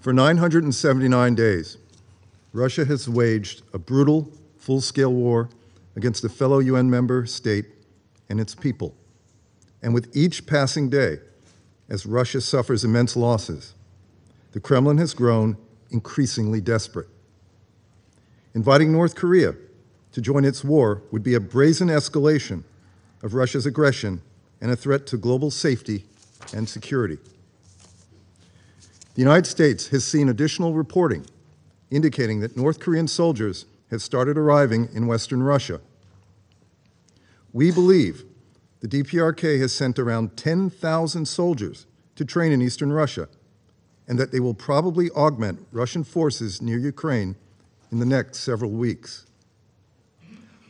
For 979 days, Russia has waged a brutal, full-scale war against a fellow UN member state and its people. And with each passing day, as Russia suffers immense losses, the Kremlin has grown increasingly desperate. Inviting North Korea to join its war would be a brazen escalation of Russia's aggression and a threat to global safety and security. The United States has seen additional reporting indicating that North Korean soldiers have started arriving in Western Russia. We believe the DPRK has sent around 10,000 soldiers to train in Eastern Russia, and that they will probably augment Russian forces near Ukraine in the next several weeks.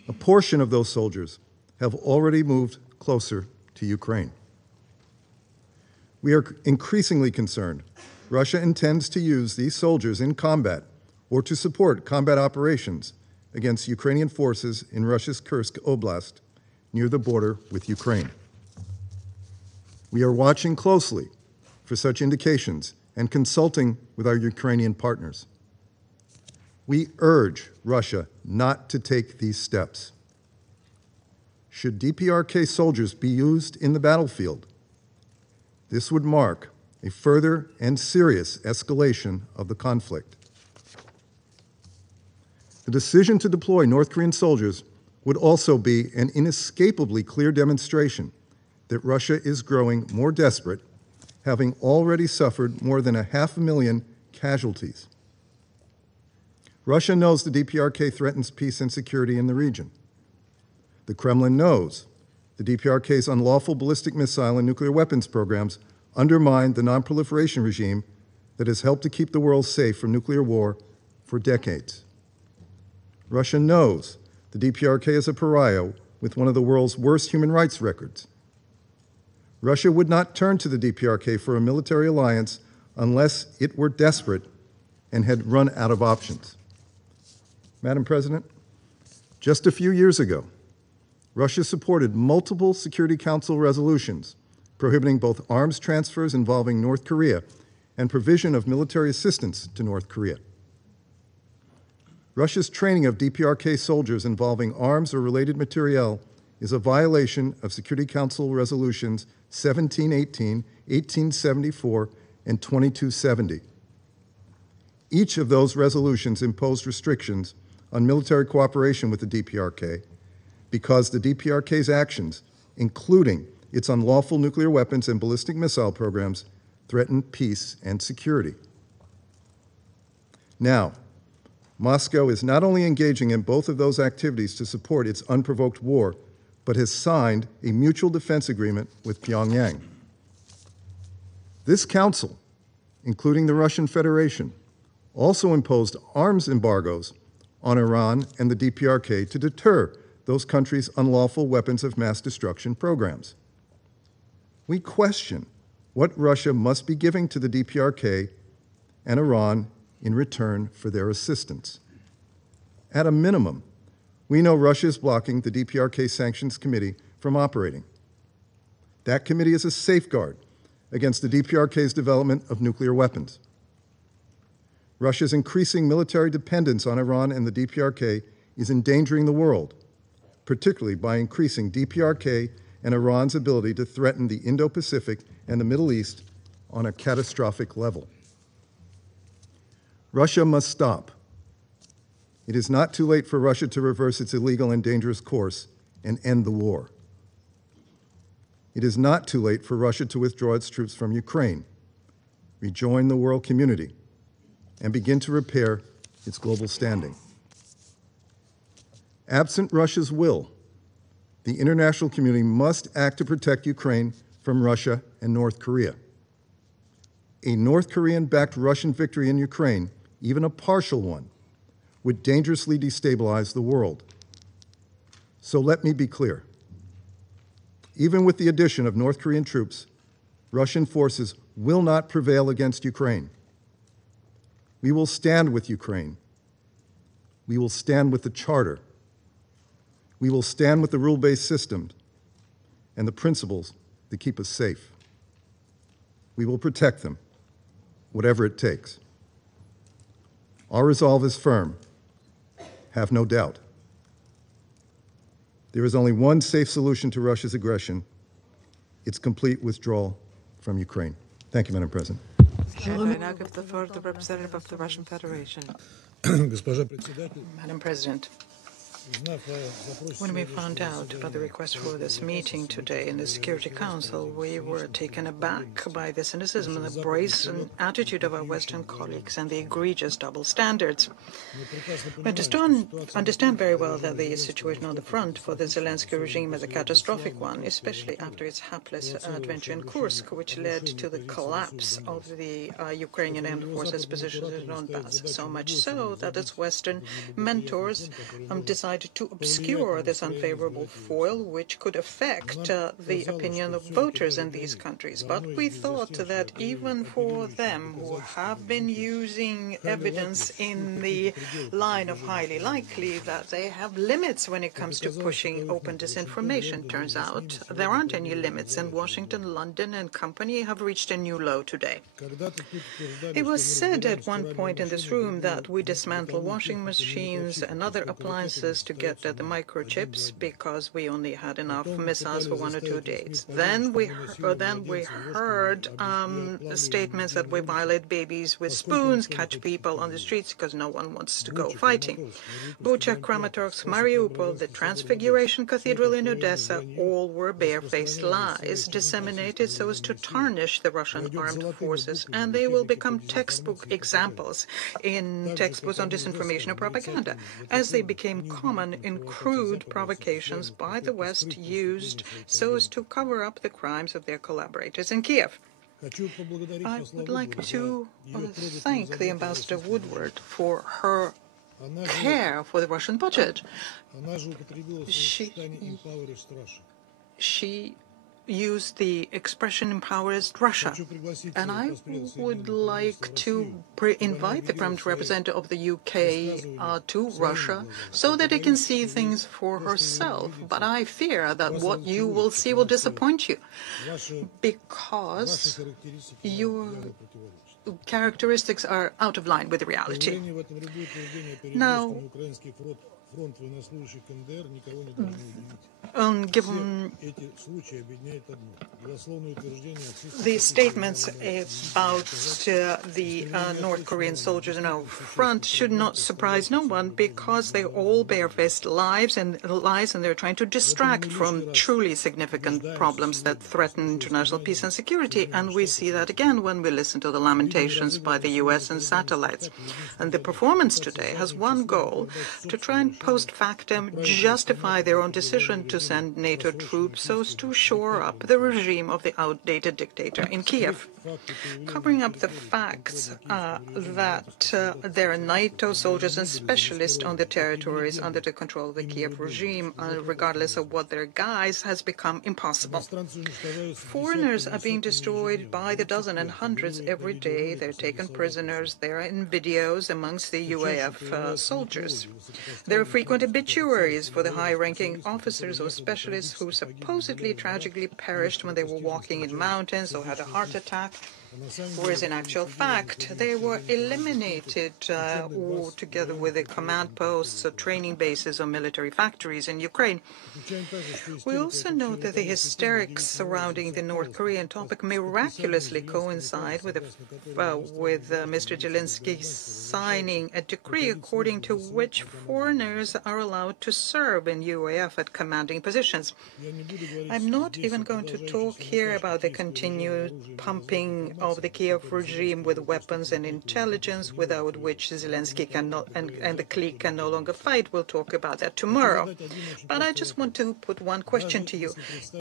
A portion of those soldiers have already moved closer to Ukraine. We are increasingly concerned Russia intends to use these soldiers in combat or to support combat operations against Ukrainian forces in Russia's Kursk Oblast near the border with Ukraine. We are watching closely for such indications and consulting with our Ukrainian partners. We urge Russia not to take these steps. Should DPRK soldiers be used in the battlefield, this would mark a further and serious escalation of the conflict. The decision to deploy North Korean soldiers would also be an inescapably clear demonstration that Russia is growing more desperate, having already suffered more than 500,000 casualties. Russia knows the DPRK threatens peace and security in the region. The Kremlin knows the DPRK's unlawful ballistic missile and nuclear weapons programs undermine the non-proliferation regime that has helped to keep the world safe from nuclear war for decades. Russia knows the DPRK is a pariah with one of the world's worst human rights records. Russia would not turn to the DPRK for a military alliance unless it were desperate and had run out of options. Madam President, just a few years ago, Russia supported multiple Security Council resolutions prohibiting both arms transfers involving North Korea and provision of military assistance to North Korea. Russia's training of DPRK soldiers involving arms or related materiel is a violation of Security Council resolutions 1718, 1874, and 2270. Each of those resolutions imposed restrictions on military cooperation with the DPRK because the DPRK's actions, including its unlawful nuclear weapons and ballistic missile programs, threaten peace and security. Now, Moscow is not only engaging in both of those activities to support its unprovoked war, but has signed a mutual defense agreement with Pyongyang. This council, including the Russian Federation, also imposed arms embargoes on Iran and the DPRK to deter those countries' unlawful weapons of mass destruction programs. We question what Russia must be giving to the DPRK and Iran in return for their assistance. At a minimum, we know Russia is blocking the DPRK Sanctions Committee from operating. That committee is a safeguard against the DPRK's development of nuclear weapons. Russia's increasing military dependence on Iran and the DPRK is endangering the world, particularly by increasing DPRK and Iran's ability to threaten the Indo-Pacific and the Middle East on a catastrophic level. Russia must stop. It is not too late for Russia to reverse its illegal and dangerous course and end the war. It is not too late for Russia to withdraw its troops from Ukraine, rejoin the world community, and begin to repair its global standing. Absent Russia's will, the international community must act to protect Ukraine from Russia and North Korea. A North Korean-backed Russian victory in Ukraine, even a partial one, would dangerously destabilize the world. So let me be clear. Even with the addition of North Korean troops, Russian forces will not prevail against Ukraine. We will stand with Ukraine. We will stand with the Charter. We will stand with the rule-based system and the principles that keep us safe. We will protect them, whatever it takes. Our resolve is firm. Have no doubt. There is only one safe solution to Russia's aggression: its complete withdrawal from Ukraine. Thank you, Madam President. I now give the floor to the representative of the Russian Federation. Madam President, when we found out about the request for this meeting today in the Security Council, we were taken aback by the cynicism and the brazen attitude of our Western colleagues and the egregious double standards. We understand very well that the situation on the front for the Zelensky regime is a catastrophic one, especially after its hapless adventure in Kursk, which led to the collapse of the Ukrainian armed forces positions in Donbass, so much so that its Western mentors decided to obscure this unfavorable foil, which could affect the opinion of voters in these countries. But we thought that even for them, who have been using evidence in the line of highly likely, that they have limits when it comes to pushing open disinformation. Turns out there aren't any limits, and Washington, London, and company have reached a new low today. It was said at one point in this room that we dismantle washing machines and other appliances to get at the microchips because we only had enough missiles for 1 or 2 days. Then we heard statements that we violate babies with spoons, catch people on the streets because no one wants to go fighting. Bucha, Kramatorsk, Mariupol, the Transfiguration Cathedral in Odessa, all were barefaced lies disseminated so as to tarnish the Russian armed forces, and they will become textbook examples in textbooks on disinformation and propaganda, as they became common in crude provocations by the West used so as to cover up the crimes of their collaborators in Kiev. I would like to thank the Ambassador Woodward for her care for the Russian budget. She used the expression "empowers Russia," and I would like to invite the permanent representative of the UK to Russia so that they can see things for herself. But I fear that what you will see will disappoint you, because your characteristics are out of line with reality. Now, given the statements about the North Korean soldiers in our front should not surprise no one, because they all barefaced lies and they're trying to distract from truly significant problems that threaten international peace and security. And we see that again when we listen to the lamentations by the US and satellites. And the performance today has one goal: to try and post factum justify their own decision to send NATO troops so as to shore up the regime of the outdated dictator in Kiev. Covering up the facts that there are NATO soldiers and specialists on the territories under the control of the Kiev regime, regardless of what their guise, has become impossible. Foreigners are being destroyed by the dozen and hundreds every day. They're taken prisoners. They're in videos amongst the UAF soldiers. There are frequent obituaries for the high-ranking officers or specialists who supposedly tragically perished when they were walking in mountains or had a heart attack, whereas in actual fact they were eliminated together with the command posts or training bases or military factories in Ukraine. We also know that the hysterics surrounding the North Korean topic miraculously coincide with Mr. Zelensky signing a decree according to which foreigners are allowed to serve in UAF at commanding positions. I'm not even going to talk here about the continued pumping of the Kiev regime with weapons and intelligence, without which Zelensky cannot and the clique can no longer fight. We'll talk about that tomorrow. But I just want to put one question to you.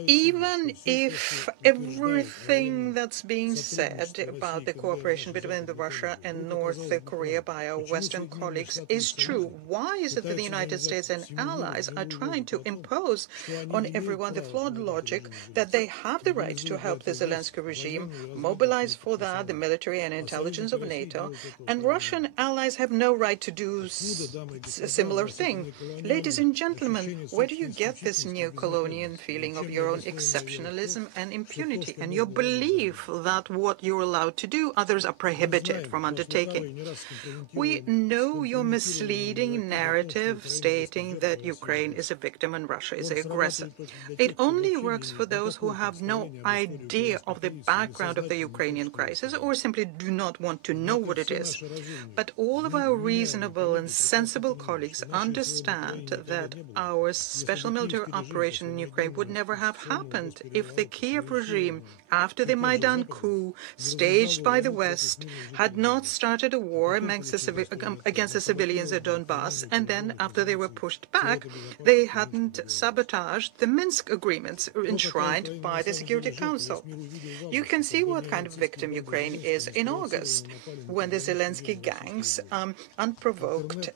Even if everything that's being said about the cooperation between Russia and North Korea by our Western colleagues is true, why is it that the United States and allies are trying to impose on everyone the flawed logic that they have the right to help the Zelensky regime mobilize Besides for that, the military and intelligence of NATO and Russian allies have no right to do a similar thing. Ladies and gentlemen, where do you get this neo-colonial feeling of your own exceptionalism and impunity, and your belief that what you're allowed to do, others are prohibited from undertaking? We know your misleading narrative stating that Ukraine is a victim and Russia is the aggressor. It only works for those who have no idea of the background of the Ukrainian crisis or simply do not want to know what it is. But all of our reasonable and sensible colleagues understand that our special military operation in Ukraine would never have happened if the Kiev regime, after the Maidan coup staged by the West, had not started a war against the civilians at Donbass, and then, after they were pushed back, they hadn't sabotaged the Minsk agreements enshrined by the Security Council. You can see what kind of victim Ukraine is in August, when the Zelensky gangs unprovoked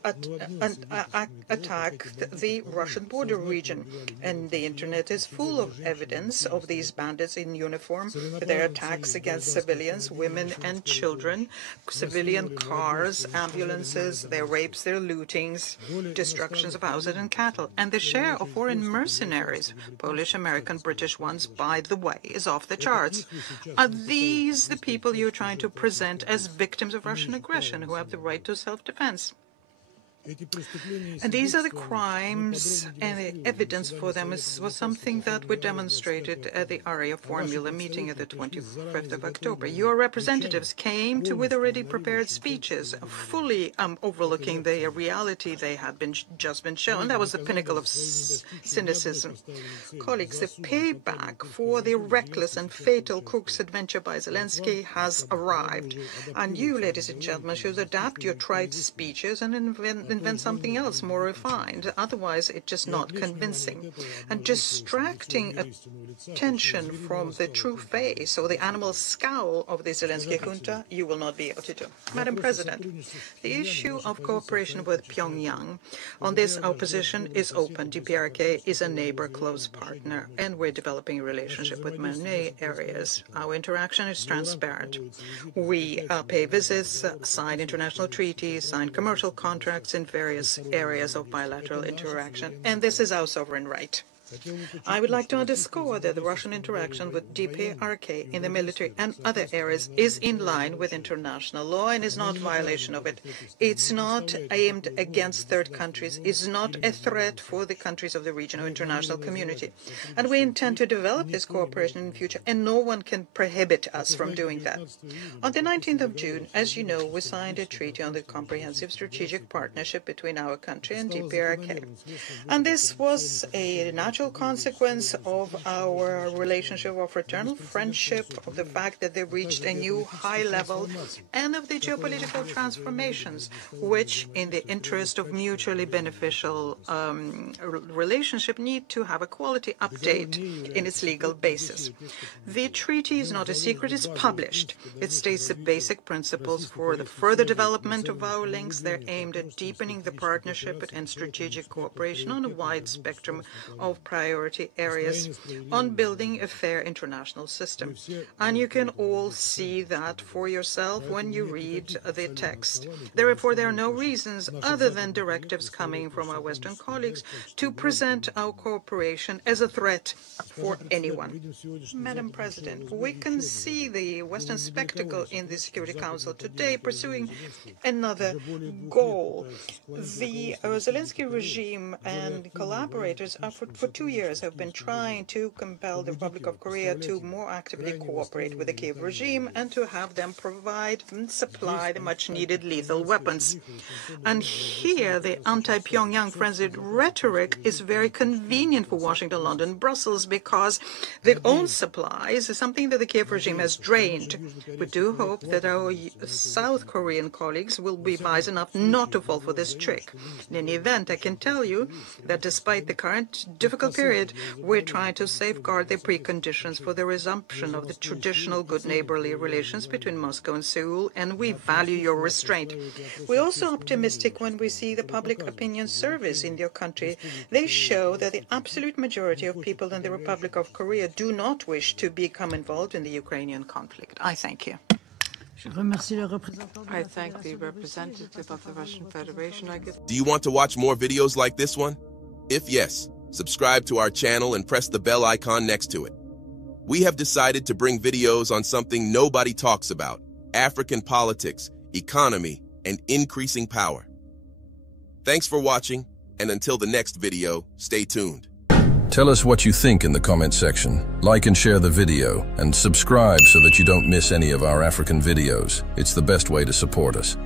attacked the Russian border region. And the internet is full of evidence of these bandits in uniform, their attacks against civilians, women and children, civilian cars, ambulances, their rapes, their lootings, destructions of houses and cattle. And the share of foreign mercenaries, Polish, American, British ones, by the way, is off the charts. Are these the people you're trying to present as victims of Russian aggression who have the right to self-defense? And these are the crimes, and the evidence for them was something that we demonstrated at the ARIA Formula meeting at the 25th of October. Your representatives came with already prepared speeches, fully overlooking the reality they had just been shown. That was the pinnacle of cynicism. Colleagues, the payback for the reckless and fatal cook's adventure by Zelensky has arrived. And you, ladies and gentlemen, should adapt your trite speeches and invent something else more refined. Otherwise, it's just not convincing. And distracting attention from the true face or the animal scowl of the Zelensky junta, you will not be able to do. Madam President, the issue of cooperation with Pyongyang, on this our position is open. DPRK is a neighbor, close partner, and we're developing a relationship with many areas. Our interaction is transparent. We pay visits, sign international treaties, sign commercial contracts in various areas of bilateral interaction, and this is our sovereign right. I would like to underscore that the Russian interaction with DPRK in the military and other areas is in line with international law and is not a violation of it. It's not aimed against third countries. It's not a threat for the countries of the region or international community. And we intend to develop this cooperation in the future, and no one can prohibit us from doing that. On the 19th of June, as you know, we signed a treaty on the comprehensive strategic partnership between our country and DPRK. And this was a natural consequence of our relationship of fraternal friendship, of the fact that they reached a new high level, and of the geopolitical transformations, which, in the interest of mutually beneficial relationship, need to have a quality update in its legal basis. The treaty is not a secret, it's published. It states the basic principles for the further development of our links. They're aimed at deepening the partnership and strategic cooperation on a wide spectrum of priority areas, on building a fair international system. And you can all see that for yourself when you read the text. Therefore, there are no reasons other than directives coming from our Western colleagues to present our cooperation as a threat for anyone. Madam President, we can see the Western spectacle in the Security Council today pursuing another goal. The Zelensky regime and collaborators are for 2 years have been trying to compel the Republic of Korea to more actively cooperate with the Kiev regime and to have them provide and supply the much-needed lethal weapons. And here, the anti-Pyongyang frenzied rhetoric is very convenient for Washington, London, Brussels, because their own supplies is something that the Kiev regime has drained. We do hope that our South Korean colleagues will be wise enough not to fall for this trick. In any event, I can tell you that despite the current difficult historical period, we're trying to safeguard the preconditions for the resumption of the traditional good neighborly relations between Moscow and Seoul, and we value your restraint. We're also optimistic when we see the public opinion surveys in your country. They show that the absolute majority of people in the Republic of Korea do not wish to become involved in the Ukrainian conflict. I thank you. I thank the representative of the Russian Federation. Do you want to watch more videos like this one? If yes, subscribe to our channel and press the bell icon next to it. We have decided to bring videos on something nobody talks about: African politics, economy, and increasing power. Thanks for watching, and until the next video, stay tuned. Tell us what you think in the comment section. Like and share the video, and subscribe so that you don't miss any of our African videos. It's the best way to support us.